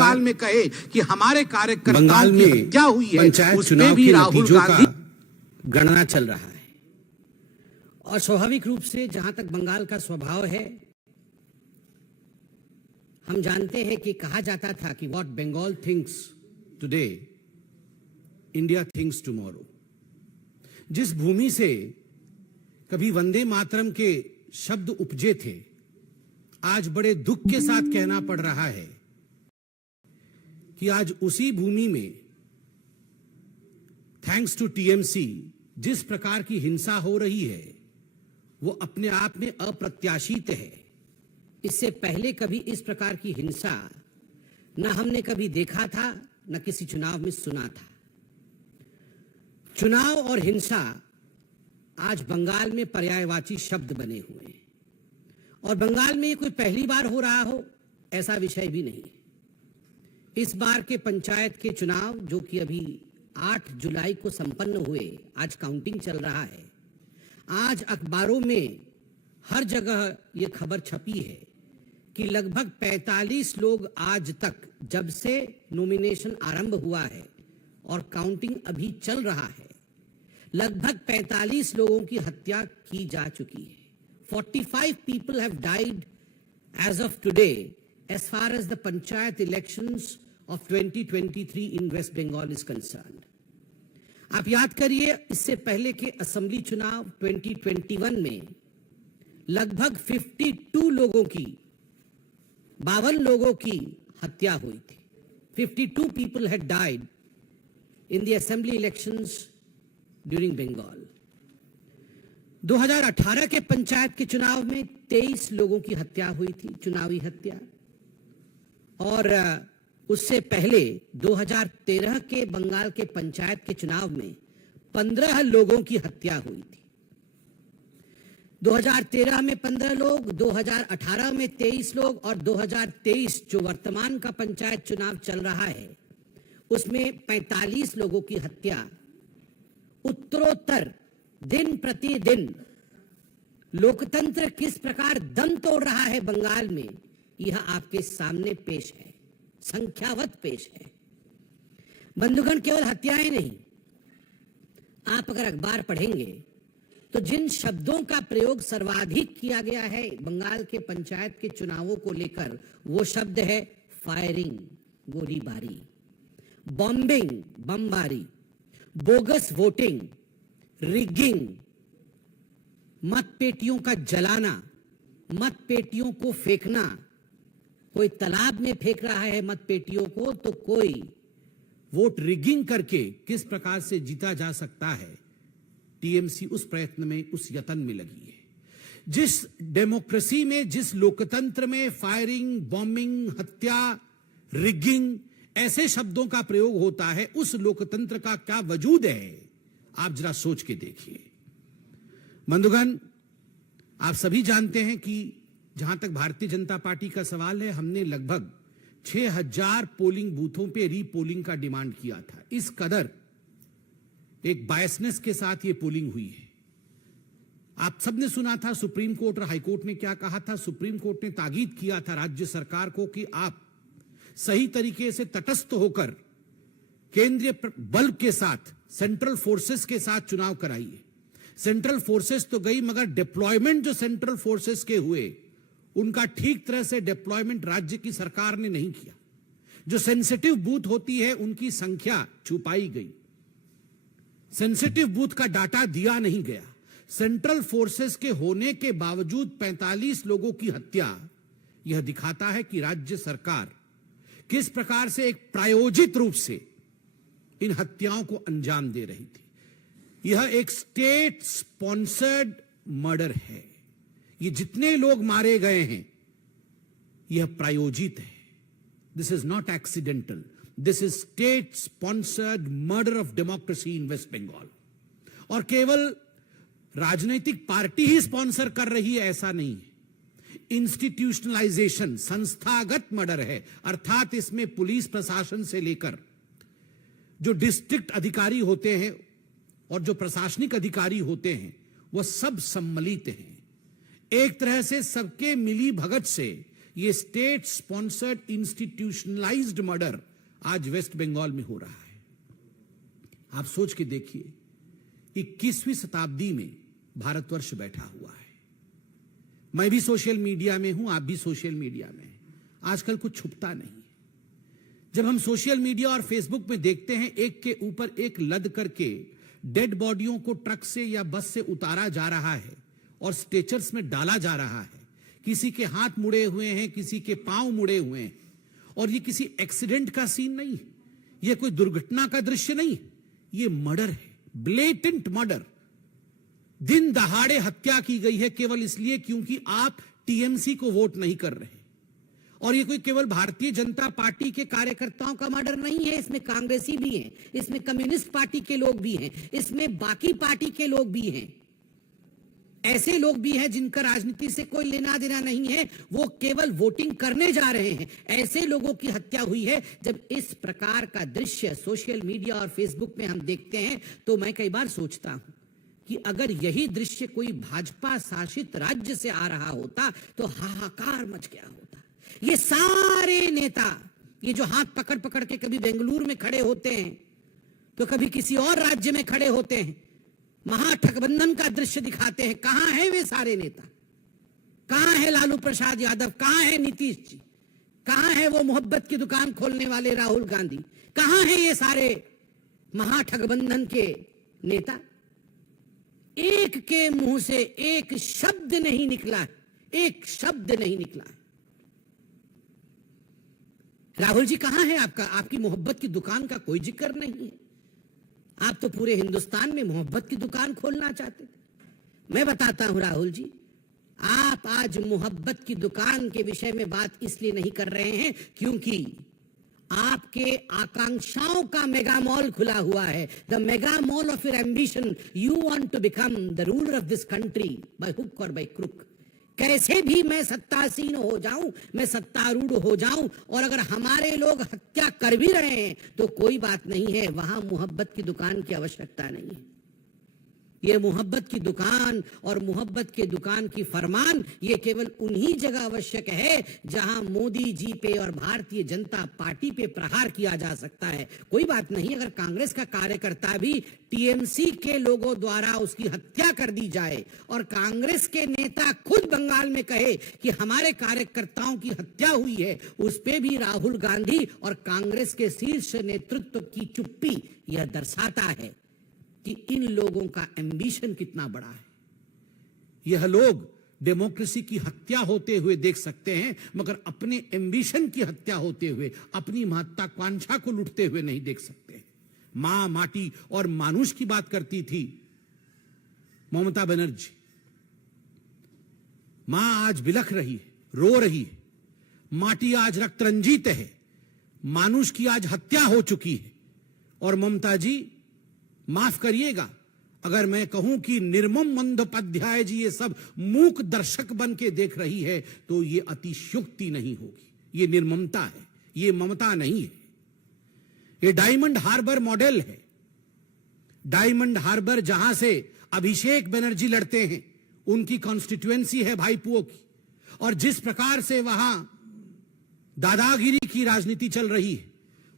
बंगाल में कहे कि हमारे कार्यकर्ताओं की हत्या हुई है, उसमें भी राहुल गांधी गणना चल रहा है। और स्वाभाविक रूप से जहां तक बंगाल का स्वभाव है, हम जानते हैं कि कहा जाता था कि what Bengal thinks today India thinks tomorrow. जिस भूमि से कभी वंदे मातरम के शब्द उपजे थे, आज बड़े दुख के साथ कहना पड़ रहा है कि आज उसी भूमि में थैंक्स टू टीएमसी जिस प्रकार की हिंसा हो रही है वो अपने आप में अप्रत्याशित है। इससे पहले कभी इस प्रकार की हिंसा न हमने कभी देखा था, न किसी चुनाव में सुना था। चुनाव और हिंसा आज बंगाल में पर्यायवाची शब्द बने हुए हैं और बंगाल में ये कोई पहली बार हो रहा हो ऐसा विषय भी नहीं है। इस बार के पंचायत के चुनाव जो कि अभी 8 जुलाई को संपन्न हुए, आज काउंटिंग चल रहा है। आज अखबारों में हर जगह यह खबर छपी है कि लगभग 45 लोग आज तक, जब से नॉमिनेशन आरंभ हुआ है और काउंटिंग अभी चल रहा है, लगभग 45 लोगों की हत्या की जा चुकी है। 45 people have died as of today as far as the panchayat elections of 2023 in West Bengal is concerned. आप याद करिए, इससे पहले के असेंबली चुनाव 2021 में लगभग 52 लोगों की, 52 लोगों की हत्या हुई थी। 52 people had died in the assembly elections during Bengal. 2018 के पंचायत के चुनाव में 23 लोगों की हत्या हुई थी, चुनावी हत्या। और उससे पहले 2013 के बंगाल के पंचायत के चुनाव में 15 लोगों की हत्या हुई थी। 2013 में 15 लोग, 2018 में 23 लोग और 2023 जो वर्तमान का पंचायत चुनाव चल रहा है उसमें 45 लोगों की हत्या। उत्तरोत्तर दिन प्रतिदिन लोकतंत्र किस प्रकार दम तोड़ रहा है बंगाल में, यह आपके सामने पेश है, संख्यावत पेश है। बंधुगण, केवल हत्याएं नहीं, आप अगर अखबार पढ़ेंगे तो जिन शब्दों का प्रयोग सर्वाधिक किया गया है बंगाल के पंचायत के चुनावों को लेकर, वो शब्द है फायरिंग, गोलीबारी, बॉम्बिंग, बमबारी, बोगस वोटिंग, रिगिंग, मतपेटियों का जलाना, मतपेटियों को फेंकना। कोई तालाब में फेंक रहा है मतपेटियों को, तो कोई वोट रिगिंग करके किस प्रकार से जीता जा सकता है, टीएमसी उस प्रयत्न में, उस यत्न में लगी है। जिस डेमोक्रेसी में, जिस लोकतंत्र में फायरिंग, बॉम्बिंग, हत्या, रिगिंग ऐसे शब्दों का प्रयोग होता है, उस लोकतंत्र का क्या वजूद है, आप जरा सोच के देखिए। बंधुगण, आप सभी जानते हैं कि जहां तक भारतीय जनता पार्टी का सवाल है, हमने लगभग 6000 पोलिंग बूथों पे रीपोलिंग का डिमांड किया था। इस कदर एक बायसनेस के साथ ये पोलिंग हुई है। आप सबने सुना था सुप्रीम कोर्ट और हाई कोर्ट ने क्या कहा था। सुप्रीम कोर्ट ने ताकीद किया था राज्य सरकार को कि आप सही तरीके से तटस्थ होकर केंद्रीय बल के साथ, सेंट्रल फोर्सेस के साथ चुनाव कराइए। सेंट्रल फोर्सेस तो गई, मगर डिप्लॉयमेंट जो सेंट्रल फोर्सेस के हुए उनका ठीक तरह से डिप्लॉयमेंट राज्य की सरकार ने नहीं किया। जो सेंसिटिव बूथ होती है उनकी संख्या छुपाई गई, सेंसिटिव बूथ का डाटा दिया नहीं गया। सेंट्रल फोर्सेस के होने के बावजूद 45 लोगों की हत्या, यह दिखाता है कि राज्य सरकार किस प्रकार से एक प्रायोजित रूप से इन हत्याओं को अंजाम दे रही थी। यह एक स्टेट स्पॉन्सर्ड मर्डर है। ये जितने लोग मारे गए हैं यह प्रायोजित है। This is not accidental, this is state sponsored murder of democracy in West Bengal. और केवल राजनीतिक पार्टी ही स्पॉन्सर कर रही है ऐसा नहीं है। इंस्टीट्यूशनलाइजेशन, संस्थागत मर्डर है, अर्थात इसमें पुलिस प्रशासन से लेकर जो डिस्ट्रिक्ट अधिकारी होते हैं और जो प्रशासनिक अधिकारी होते हैं वह सब सम्मिलित हैं। एक तरह से सबके मिली भगत से ये स्टेट स्पॉन्सर्ड इंस्टीट्यूशनलाइज्ड मर्डर आज वेस्ट बंगाल में हो रहा है। आप सोच के देखिए, 21वीं शताब्दी में भारतवर्ष बैठा हुआ है। मैं भी सोशल मीडिया में हूं, आप भी सोशल मीडिया में हैं। आजकल कुछ छुपता नहीं। जब हम सोशल मीडिया और फेसबुक में देखते हैं एक के ऊपर एक लद करके डेड बॉडियों को ट्रक से या बस से उतारा जा रहा है और स्ट्रेचर्स में डाला जा रहा है, किसी के हाथ मुड़े हुए हैं, किसी के पांव मुड़े हुए हैं, और ये किसी एक्सीडेंट का सीन नहीं, ये कोई दुर्घटना का दृश्य नहीं, ये मर्डर है, ब्लेटेंट मर्डर। दिन दहाड़े हत्या की गई है केवल इसलिए क्योंकि आप टीएमसी को वोट नहीं कर रहे। और ये कोई केवल भारतीय जनता पार्टी के कार्यकर्ताओं का मर्डर नहीं है, इसमें कांग्रेसी भी हैं, इसमें कम्युनिस्ट पार्टी के लोग भी हैं, इसमें बाकी पार्टी के लोग भी हैं। ऐसे लोग भी हैं जिनका राजनीति से कोई लेना देना नहीं है, वो केवल वोटिंग करने जा रहे हैं। ऐसे लोगों की हत्या हुई है। जब इस प्रकार का दृश्य सोशल मीडिया और फेसबुक में हम देखते हैं तो मैं कई बार सोचता हूं कि अगर यही दृश्य कोई भाजपा शासित राज्य से आ रहा होता तो हाहाकार मच गया होता। ये सारे नेता, ये जो हाथ पकड़ पकड़ के कभी बेंगलुरु में खड़े होते हैं तो कभी किसी और राज्य में खड़े होते हैं, महागठबंधन का दृश्य दिखाते हैं। कहां है वे सारे नेता? कहां है लालू प्रसाद यादव? कहां है नीतीश जी? कहां है वो मोहब्बत की दुकान खोलने वाले राहुल गांधी? कहां है ये सारे महागठबंधन के नेता? एक के मुंह से एक शब्द नहीं निकला है, एक शब्द नहीं निकला है। राहुल जी कहां है आपका? आपकी मोहब्बत की दुकान का कोई जिक्र नहीं है। आप तो पूरे हिंदुस्तान में मोहब्बत की दुकान खोलना चाहते थे। मैं बताता हूं राहुल जी, आप आज मोहब्बत की दुकान के विषय में बात इसलिए नहीं कर रहे हैं क्योंकि आपके आकांक्षाओं का मेगा मॉल खुला हुआ है। The mega mall of your ambition. You want to become the ruler of this country by hook और बाय क्रुक। कैसे भी मैं सत्तासीन हो जाऊं, मैं सत्तारूढ़ हो जाऊं, और अगर हमारे लोग हत्या कर भी रहे हैं तो कोई बात नहीं है, वहां मोहब्बत की दुकान की आवश्यकता नहीं है। ये मोहब्बत की दुकान और मोहब्बत के दुकान की फरमान ये केवल उन्हीं जगह आवश्यक है जहां मोदी जी पे और भारतीय जनता पार्टी पे प्रहार किया जा सकता है। कोई बात नहीं अगर कांग्रेस का कार्यकर्ता भी टीएमसी के लोगों द्वारा उसकी हत्या कर दी जाए और कांग्रेस के नेता खुद बंगाल में कहे कि हमारे कार्यकर्ताओं की हत्या हुई है, उस पे भी राहुल गांधी और कांग्रेस के शीर्ष नेतृत्व की चुप्पी यह दर्शाता है कि इन लोगों का एम्बिशन कितना बड़ा है। यह लोग डेमोक्रेसी की हत्या होते हुए देख सकते हैं मगर अपने एम्बिशन की हत्या होते हुए, अपनी महत्वाकांक्षा को लुटते हुए नहीं देख सकते। मां, माटी और मानुष की बात करती थी ममता बनर्जी। मां आज बिलख रही है, रो रही है। माटी आज रक्त रंजित है। मानुष की आज हत्या हो चुकी है। और ममता जी, माफ करिएगा अगर मैं कहूं कि निर्मम बंदोपाध्याय जी ये सब मूक दर्शक बन के देख रही है तो ये अतिशयोक्ति नहीं होगी। ये निर्ममता है, ये ममता नहीं है। ये डायमंड हार्बर मॉडल है। डायमंड हार्बर जहां से अभिषेक बनर्जी लड़ते हैं, उनकी कॉन्स्टिट्यूएंसी है भाईपुओं की, और जिस प्रकार से वहां दादागिरी की राजनीति चल रही है,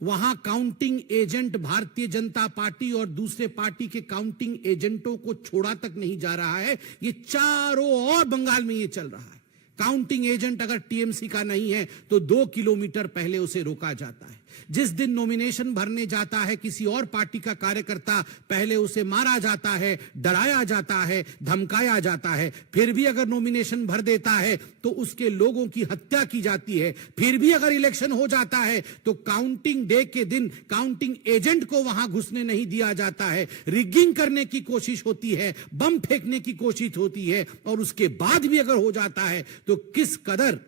वहां counting agent Bharatiya Janata party और दूसरे पार्टी के काउंटिंग एजेंटों को छोड़ा तक नहीं जा रहा है। ये चारों ओर बंगाल में ये चल रहा है। काउंटिंग एजेंट अगर टीएमसी का नहीं है तो 2 किलोमीटर पहले उसे रोका जाता है। जिस दिन नॉमिनेशन भरने जाता है किसी और पार्टी का कार्यकर्ता, पहले उसे मारा जाता है, डराया जाता है, धमकाया जाता है। फिर भी अगर नॉमिनेशन भर देता है तो उसके लोगों की हत्या की जाती है। फिर भी अगर इलेक्शन हो जाता है तो काउंटिंग डे के दिन काउंटिंग एजेंट को वहां घुसने नहीं दिया जाता है। रिगिंग करने की कोशिश होती है, बम फेंकने की कोशिश होती है, और उसके बाद भी अगर हो जाता है तो किस कदर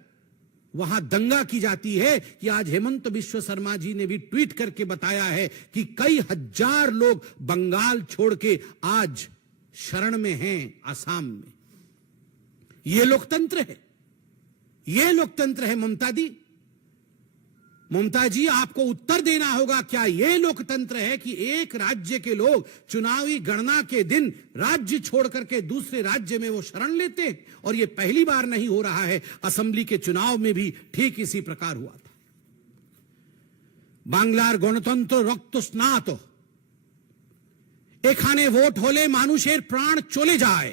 वहां दंगा की जाती है कि आज हेमंत बिश्व शर्मा जी ने भी ट्वीट करके बताया है कि कई हजार लोग बंगाल छोड़ के आज शरण में हैं आसाम में। यह लोकतंत्र है, यह लोकतंत्र है ममता दी। ममता जी, आपको उत्तर देना होगा, क्या यह लोकतंत्र है कि एक राज्य के लोग चुनावी गणना के दिन राज्य छोड़ करके दूसरे राज्य में वो शरण लेते हैं? और यह पहली बार नहीं हो रहा है, असेंबली के चुनाव में भी ठीक इसी प्रकार हुआ था। বাংলার গণতন্ত্র রক্ত স্নাত, এখানে ভোট হলে মানুষের প্রাণ চলে যায়,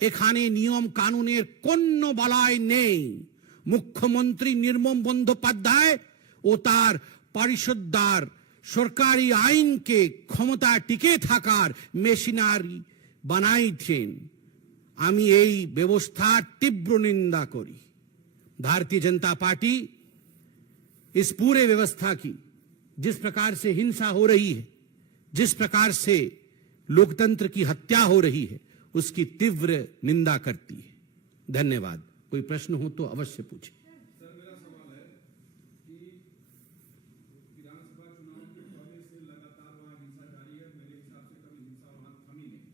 এখানে নিয়ম কানুনের কোনো বলয় নেই। মুখ্যমন্ত্রী নির্মম বন্দ্যোপাধ্যায় ও তার পরিষদদার সরকারি আইনকে ক্ষমতা টিকে থাকার মেশিনারি বানাইছেন। আমি এই ব্যবস্থার তীব্র নিন্দা করি। भारतीय जनता पार्टी इस पूरे व्यवस्था की, जिस प्रकार से हिंसा हो रही है, जिस प्रकार से लोकतंत्र की हत्या हो रही है, उसकी तीव्र निंदा करती है। धन्यवाद। कोई प्रश्न हो तो अवश्य पूछें। सर, मेरा सवाल है कि विधानसभा चुनाव के पहले से लगातार वहां हिंसा जारी है। मेरे हिसाब से कभी हिंसा वहां थमी नहीं।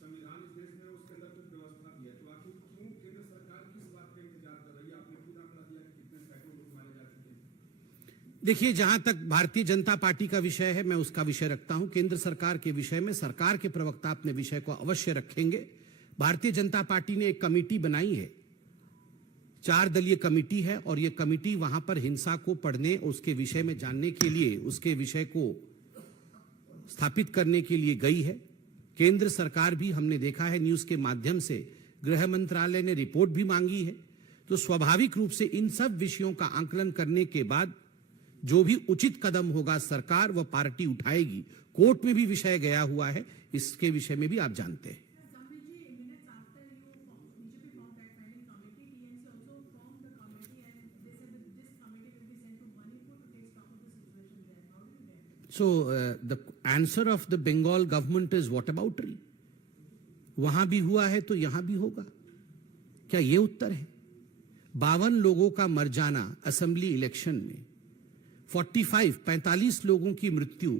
संविधान इस देश में उसके अंदर कुछ व्यवस्था भी है, तो आखिर क्यों केंद्र सरकार किस बात का इंतजार कर रही है? आपने खुद आंकड़ा दिया कि कितने सैकड़ों लोग मारे जा चुके हैं। देखिए, जहां तक भारतीय जनता पार्टी का विषय है, मैं उसका विषय रखता हूं। केंद्र सरकार के विषय में सरकार के प्रवक्ता अपने विषय को अवश्य रखेंगे। भारतीय जनता पार्टी ने एक कमेटी बनाई है, 4 दलीय कमेटी है, और यह कमेटी वहां पर हिंसा को पढ़ने, उसके विषय में जानने के लिए, उसके विषय को स्थापित करने के लिए गई है। केंद्र सरकार भी, हमने देखा है न्यूज के माध्यम से, गृह मंत्रालय ने रिपोर्ट भी मांगी है। तो स्वाभाविक रूप से इन सब विषयों का आंकलन करने के बाद जो भी उचित कदम होगा सरकार व पार्टी उठाएगी। कोर्ट में भी विषय गया हुआ है, इसके विषय में भी आप जानते हैं। So the answer of the Bengal government is whataboutery. वहां भी हुआ है तो यहां भी होगा, क्या ये उत्तर है? 52 लोगों का मर जाना असेंबली इलेक्शन में, 45 लोगों की मृत्यु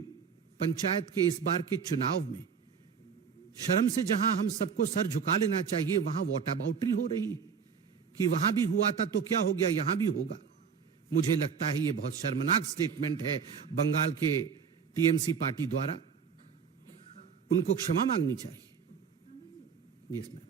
पंचायत के इस बार के चुनाव में, शर्म से जहां हम सबको सर झुका लेना चाहिए, वहां वॉटअबाउटरी हो रही है कि वहां भी हुआ था तो क्या हो गया, यहां भी होगा। मुझे लगता है ये बहुत शर्मनाक स्टेटमेंट है बंगाल के टीएमसी पार्टी द्वारा। उनको क्षमा मांगनी चाहिए। Yes ma'am.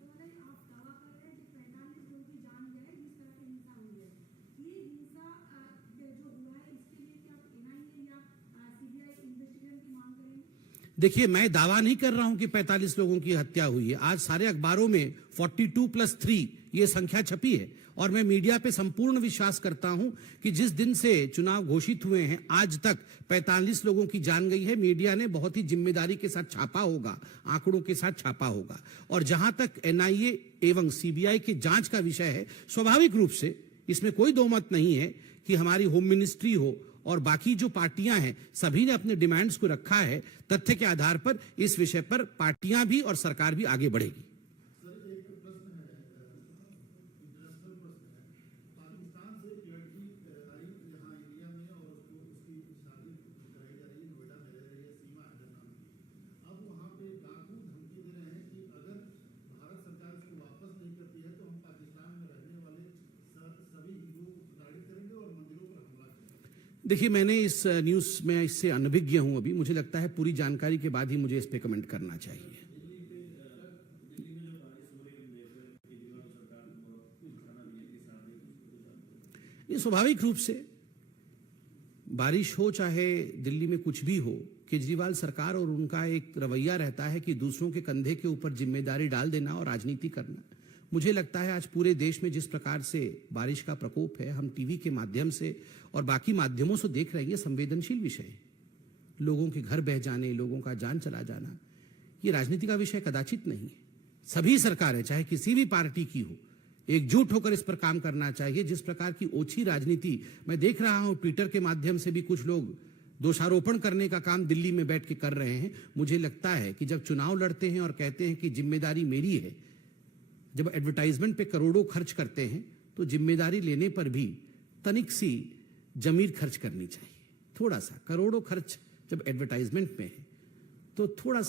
देखिए, मैं दावा नहीं कर रहा हूं कि 45 लोगों की हत्या हुई है। आज सारे अखबारों में 42+3 ये संख्या छपी है, और मैं मीडिया पे संपूर्ण विश्वास करता हूं कि जिस दिन से चुनाव घोषित हुए हैं आज तक 45 लोगों की जान गई है। मीडिया ने बहुत ही जिम्मेदारी के साथ छापा होगा, आंकड़ों के साथ छापा होगा। और जहां तक एनआईए एवं सीबीआई की जांच का विषय है, स्वाभाविक रूप से इसमें कोई दो मत नहीं है कि हमारी होम मिनिस्ट्री हो और बाकी जो पार्टियां हैं, सभी ने अपने डिमांड्स को रखा है। तथ्य के आधार पर इस विषय पर पार्टियां भी और सरकार भी आगे बढ़ेगी। देखिए, मैंने इस न्यूज में इससे अनभिज्ञ हूं अभी। मुझे लगता है पूरी जानकारी के बाद ही मुझे इस पे कमेंट करना चाहिए। ये स्वाभाविक रूप से बारिश हो चाहे दिल्ली में कुछ भी हो, केजरीवाल सरकार और उनका एक रवैया रहता है कि दूसरों के कंधे के ऊपर जिम्मेदारी डाल देना और राजनीति करना। मुझे लगता है आज पूरे देश में जिस प्रकार से बारिश का प्रकोप है, हम टीवी के माध्यम से और बाकी माध्यमों से देख रहे हैं, संवेदनशील विषय है। लोगों के घर बह जाने, लोगों का जान चला जाना, ये राजनीति का विषय कदाचित नहीं है। सभी सरकारें, चाहे किसी भी पार्टी की हो, एकजुट होकर इस पर काम करना चाहिए। जिस प्रकार की ओछी राजनीति मैं देख रहा हूं, ट्विटर के माध्यम से भी कुछ लोग दोषारोपण करने का काम दिल्ली में बैठ के कर रहे हैं। मुझे लगता है कि जब चुनाव लड़ते हैं और कहते हैं कि जिम्मेदारी मेरी है, जब एडवर्टाइजमेंट पे करोड़ों खर्च करते हैं, तो जिम्मेदारी लेने पर भी तनिक सी जमीर खर्च करनी चाहिए। थोड़ा सा करोड़ों खर्च जब एडवर्टाइजमेंट में है तो थोड़ा सा